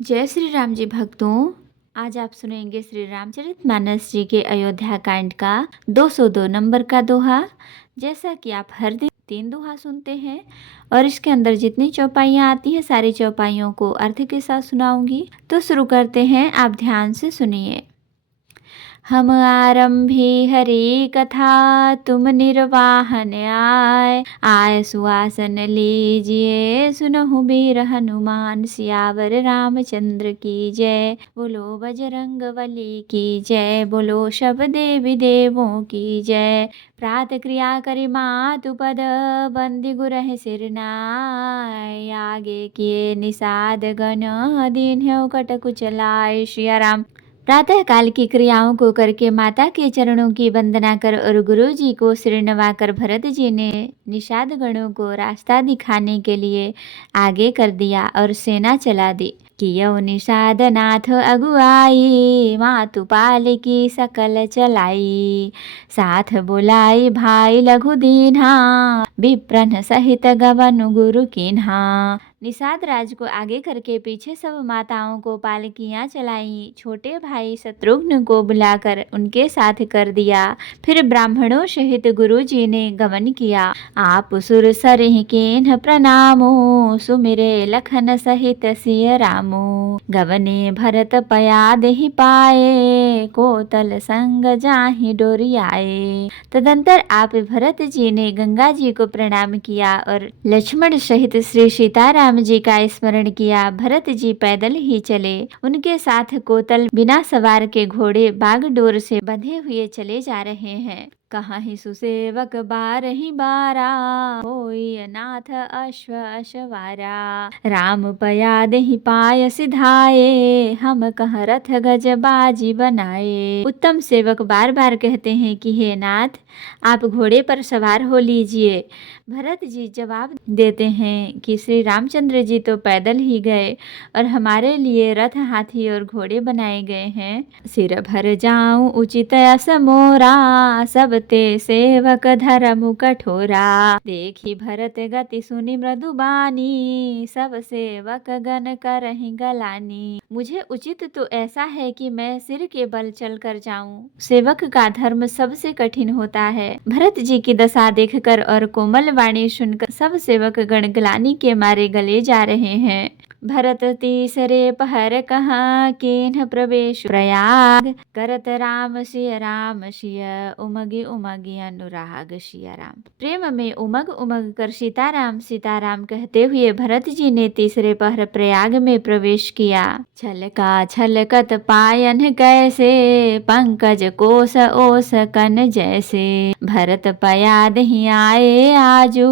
जय श्री राम जी भक्तों। आज आप सुनेंगे श्री रामचरितमानस जी के अयोध्या कांड का 202 नंबर का दोहा। जैसा कि आप हर दिन 3 दोहा सुनते हैं और इसके अंदर जितनी चौपाइयाँ आती हैं सारी चौपाइयों को अर्थ के साथ सुनाऊंगी। तो शुरू करते हैं, आप ध्यान से सुनिए। हम आरंभी हरि कथा, तुम निर्वाहन आय सुवासन लीजिए, सुनहु बीर हनुमान, सियावर रामचंद्र की जय। बोलो बजरंग बली की जय, बोलो सब देवी देवों की जय। प्रात क्रिया करि मातु पद, बंदी गुरह सिरनाय, आगे किए निषाद गण, दीन्ह्यो कटकु चलाय। श्री राम। प्रातः काल की क्रियाओं को करके माता के चरणों की वंदना कर और गुरु जी को सिर नवाकर भरत जी ने निषाद गणों को रास्ता दिखाने के लिए आगे कर दिया और सेना चला दी। कियो निषाद नाथ अगुआई, मातु पाल की सकल चलाई, साथ बुलाई भाई लघु दीन्हा, विप्रन सहित गवन गुरु कीन्हा। निषाद राज को आगे करके पीछे सब माताओं को पालकियां चलाई, छोटे भाई शत्रुघ्न को बुलाकर उनके साथ कर दिया। फिर ब्राह्मणों सहित गुरु जी ने गमन किया। आप सुर सरहि केन्ह प्रणामो, सुमिरे लखन सहित सिय रामो, गवने भरत पयाद ही पाए, कोतल संग जाहि डोरियाए। तदंतर आप भरत जी ने गंगा जी को प्रणाम किया और लक्ष्मण सहित श्री सीताराम जी का स्मरण किया। भरत जी पैदल ही चले, उनके साथ कोतल बिना सवार के घोड़े बागडोर से बंधे हुए चले जा रहे हैं। कहाँ ही सुसेवक बारहि बारा, होई अनाथ अश्व अश्वारा, राम पयाद ही पाय सिधाए, हम कह रथ गज बाजी बनाए। उत्तम सेवक बार बार कहते हैं कि हे नाथ, आप घोड़े पर सवार हो लीजिए। भरत जी जवाब देते हैं कि श्री रामचंद्र जी तो पैदल ही गए और हमारे लिए रथ हाथी और घोड़े बनाए गए हैं। सिर भर जाऊं उचित यस मोरा, सब ते सेवक धर्म कठोरा, देखी भरत गति सुनि मृदुबानी, सब सेवक गण करहि गलानी। मुझे उचित तो ऐसा है कि मैं सिर के बल चल कर जाऊं। सेवक का धर्म सबसे कठिन होता है। भरत जी की दशा देखकर और कोमल वाणी सुनकर सब सेवक गण ग्लानि के मारे गले जा रहे हैं। भरत तीसरे पहर कहाँ, केन्ह प्रवेश प्रयाग, करत राम सिय उमगी उमगी अनुराग। सिया राम। प्रेम में उमग उमग कर सीताराम कहते हुए भरत जी ने तीसरे पहर प्रयाग में प्रवेश किया। छलका छलकत पायन कैसे, पंकज कोस ओस कन जैसे, भरत पयाद ही आए आजू,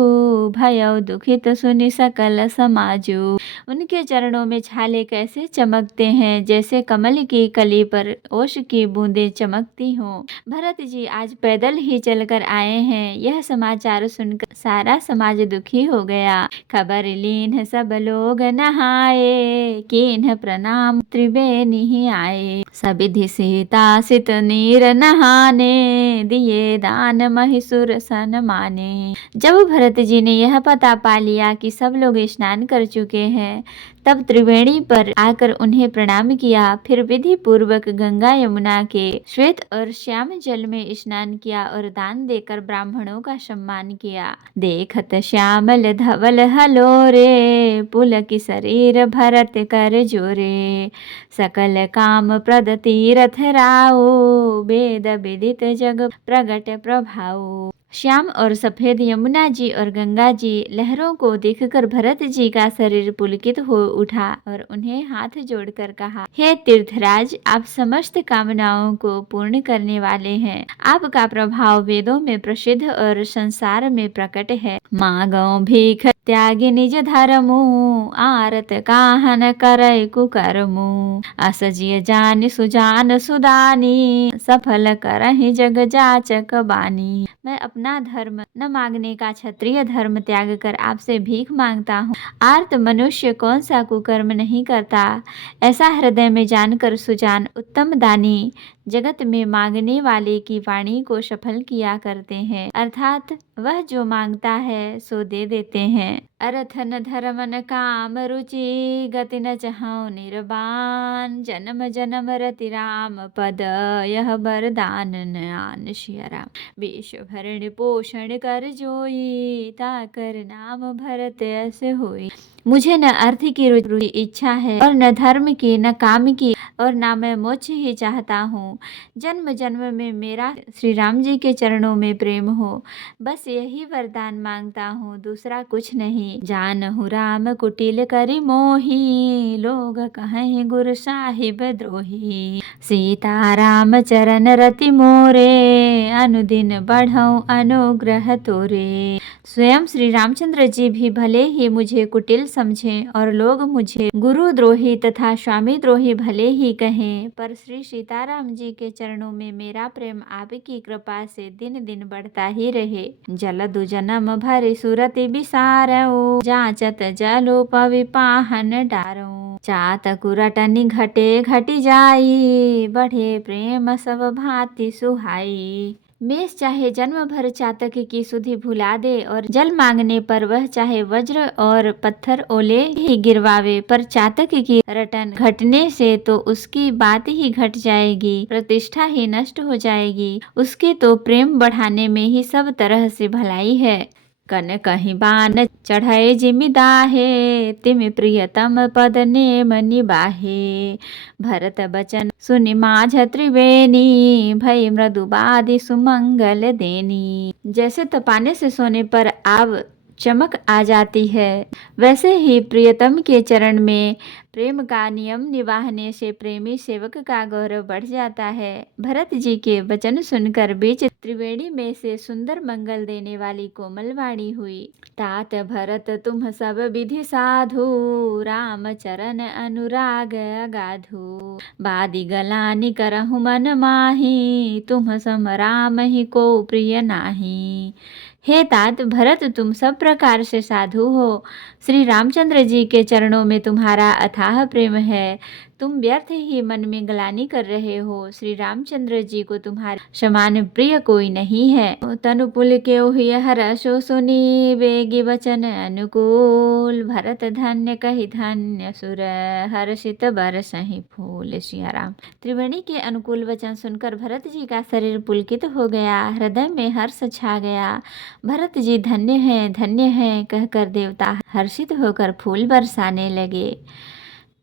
भयउ दुखित सुनि सकल समाजू। उनके चरणों में छाले कैसे चमकते हैं, जैसे कमल की कली पर ओश की बूंदें चमकती हों। भरत जी आज पैदल ही चलकर आए हैं। यह समाचार सुनकर सारा समाज दुखी हो गया। खबर लीन सब लोग नहाए, कीन्ह प्रणाम त्रिवेणी ही आए, सबिधि सीता सित नीर नहाने, दिए दान महिषुर सन माने। जब भरत जी ने यह पता पा लिया कि सब लोग स्नान कर चुके हैं, तब त्रिवेणी पर आकर उन्हें प्रणाम किया। फिर विधि पूर्वक गंगा यमुना के श्वेत और श्याम जल में स्नान किया और दान देकर ब्राह्मणों का सम्मान किया। देखत श्यामल धवल हलोरे, पुलक शरीर भरत कर जोरे, सकल काम प्रद तीरथ राओ, वेद विदित जग प्रगट प्रभाओ। श्याम और सफेद यमुना जी और गंगा जी लहरों को देखकर भरत जी का शरीर पुलकित हो उठा और उन्हें हाथ जोड़कर कहा, हे तीर्थराज, आप समस्त कामनाओं को पूर्ण करने वाले हैं। आपका प्रभाव वेदों में प्रसिद्ध और संसार में प्रकट है। मांगो भीख त्यागी निज धर्मु, आरत काहन करय कुकर्मु, असजिय जान सुजान सुदानी, सफल करहि जग जाचक बानी। मैं अपना धर्म न मांगने का क्षत्रिय धर्म त्याग कर आपसे भीख मांगता हूँ। आर्त मनुष्य कौन सा कुकर्म नहीं करता। ऐसा हृदय में जानकर सुजान उत्तम दानी जगत में मांगने वाले की वाणी को सफल किया करते हैं, अर्थात वह जो मांगता है सो दे देते हैं। अर्थ न धर्म न काम रुचि, गति न चाहूँ निर्वाण, जन्म जन्म रति राम पद, यह वरदान न आन सिया राम। विश्व भरण पोषण कर जोई, ताकर नाम भरत ऐसे होई। मुझे न अर्थ की रुचि इच्छा है और न धर्म की न काम की, और ना मैं मोक्ष ही चाहता हूँ। जन्म जन्म में मेरा श्री राम जी के चरणों में प्रेम हो, बस यही वरदान मांगता हूँ, दूसरा कुछ नहीं। जानहु राम कुटिल करि मोही, लोग कहें गुरु साहिब द्रोही। सीता राम चरण रति मोरे, अनुदिन बढ़ऊं अनुग्रह तोरे। स्वयं श्री रामचंद्र जी भी भले ही मुझे कुटिल समझें और लोग मुझे गुरु द्रोही तथा स्वामी द्रोही भले ही कहें, पर श्री सीताराम जी के चरणों में मेरा प्रेम आपकी कृपा से दिन दिन बढ़ता ही रहे। जलदु जन्म भरि सुरति बिसारऊ, जांचत जलो पविपाहन डारऊ। चातकु रटनि घटे घटि जाई, बढ़े प्रेम सब भांति सुहाई। मेष चाहे जन्म भर चातक की सुधि भुला दे, और जल मांगने पर वह चाहे वज्र और पत्थर ओले ही गिरवावे, पर चातक की रटन घटने से तो उसकी बात ही घट जाएगी, प्रतिष्ठा ही नष्ट हो जाएगी। उसके तो प्रेम बढ़ाने में ही सब तरह से भलाई है। कन कहीं बान चढ़ाए जिमिदाहे, तिमि प्रियतम पद नेम निबाहे। भरत बचन सुनि माझ त्रिवेणी, भई मृदु बादि सुमंगल देनी। जैसे तपाने से सोने पर आव चमक आ जाती है, वैसे ही प्रियतम के चरण में प्रेम का नियम निभाने से प्रेमी सेवक का गौरव बढ़ जाता है। भरत जी के वचन सुनकर बीच त्रिवेणी में से सुंदर मंगल देने वाली कोमल वाणी हुई। तात भरत तुम सब विधि साधु, राम चरण अनुराग अगाधु। बादी गलानी करहु मन माही, तुम सम राम ही को प्रिय नाही। हे तात भरत, तुम सब प्रकार से साधु हो, श्री रामचंद्र जी के चरणों में तुम्हारा अथाह प्रेम है। तुम व्यर्थ ही मन में ग्लानि कर रहे हो, श्री रामचंद्र जी को तुम्हारे समान प्रिय कोई नहीं है। तनु पुल के हरषो सुनी, बेगी वचन अनुकूल। भरत धन्य कहि धन्य सुर, हर्षित बरसहि फूल। सिया राम। त्रिवेणी के अनुकूल वचन सुनकर भरत जी का शरीर पुलकित हो गया, हृदय में हर्ष छा गया। भरत जी धन्य है कहकर देवता हर्षित होकर फूल बरसाने लगे।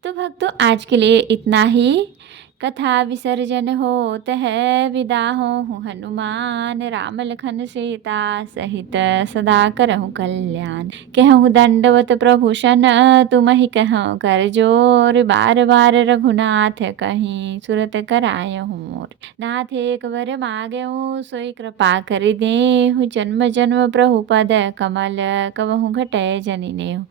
तो भक्तों, आज के लिए इतना ही। कथा विसर्जन होत है, विदा हो हनुमान। राम लखन सीता सहित सदा करहु कल्याण। कहूँ दंडवत प्रभु सन, तुमहि कहूँ कर जोर। बार बार रघुनाथ कहीं, सुरत करायहु मोर। नाथ एक बर मांगेहु, सोई कृपा कर देहु। जन्म जन्म प्रभु पद कमल, कबहु घटय जनि नेहु।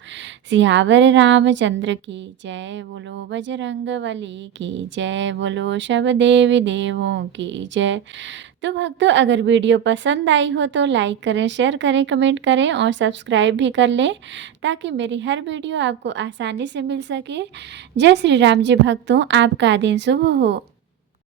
सियावर रामचंद्र की जय, बोलो बजरंग बली की जय, बोलो सब देवी देवों की जय। तो भक्तों, अगर वीडियो पसंद आई हो तो लाइक करें, शेयर करें, कमेंट करें और सब्सक्राइब भी कर लें, ताकि मेरी हर वीडियो आपको आसानी से मिल सके। जय श्री राम जी भक्तों, आपका दिन शुभ हो।